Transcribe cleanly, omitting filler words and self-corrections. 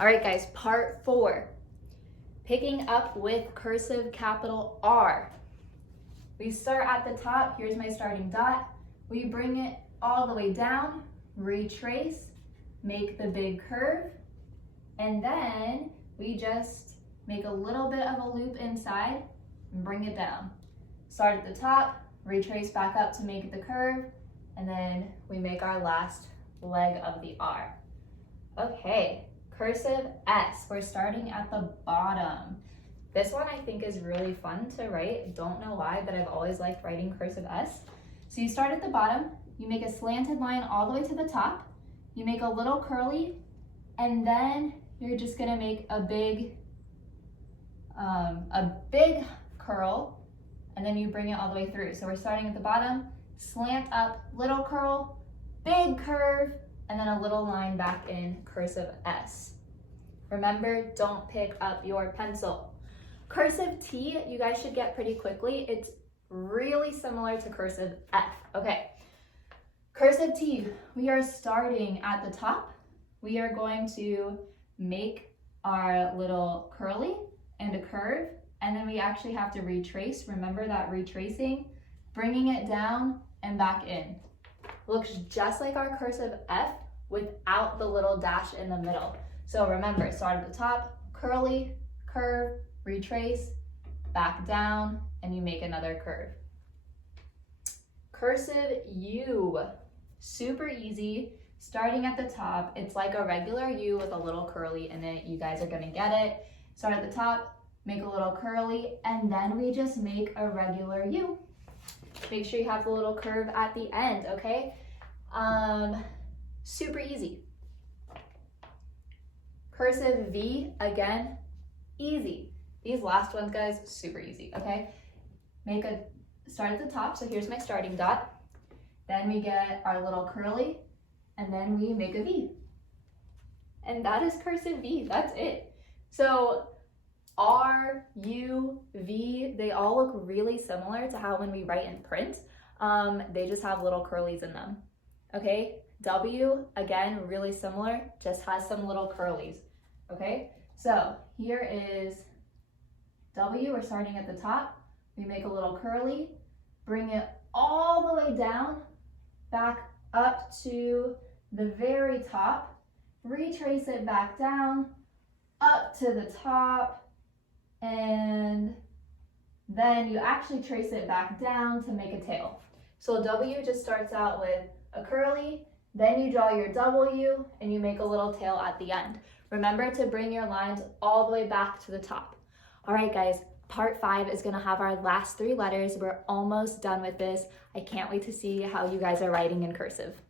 All right, guys, part 4. Picking up with cursive capital R. We start at the top. Here's my starting dot. We bring it all the way down, retrace, make the big curve, and then we just make a little bit of a loop inside and bring it down. Start at the top, retrace back up to make the curve, and then we make our last leg of the R. Okay, cursive S. We're starting at the bottom. This one I think is really fun to write. Don't know why, but I've always liked writing cursive S. So you start at the bottom, you make a slanted line all the way to the top, you make a little curly, and then you're just gonna make a big curl, and then you bring it all the way through. So we're starting at the bottom, slant up, little curl, big curve, and then a little line back in cursive S. Remember, don't pick up your pencil. Cursive T, you guys should get pretty quickly. It's really similar to cursive F. Okay, cursive T, we are starting at the top. We are going to make our little curly and a curve, and then we actually have to retrace. Remember that retracing, bringing it down and back in. Looks just like our cursive F without the little dash in the middle. So remember, start at the top, curly, curve, retrace, back down, and you make another curve. Cursive U, super easy. Starting at the top, it's like a regular U with a little curly in it. You guys are gonna get it. Start at the top, make a little curly, and then we just make a regular U. Make sure you have the little curve at the end, okay? Super easy. Cursive V, again, easy. These last ones, guys, super easy, okay? Start at the top, so here's my starting dot. Then we get our little curly, and then we make a V. And that is cursive V, that's it. So R, U, V, they all look really similar to how when we write in print, they just have little curlies in them, okay? W, again, really similar, just has some little curlies, okay? So here is W, we're starting at the top. We make a little curly, bring it all the way down, back up to the very top, retrace it back down, up to the top, and then you actually trace it back down to make a tail. So W just starts out with a curly, then you draw your W and you make a little tail at the end. Remember to bring your lines all the way back to the top. All right, guys, part 5 is gonna have our last 3 letters. We're almost done with this. I can't wait to see how you guys are writing in cursive.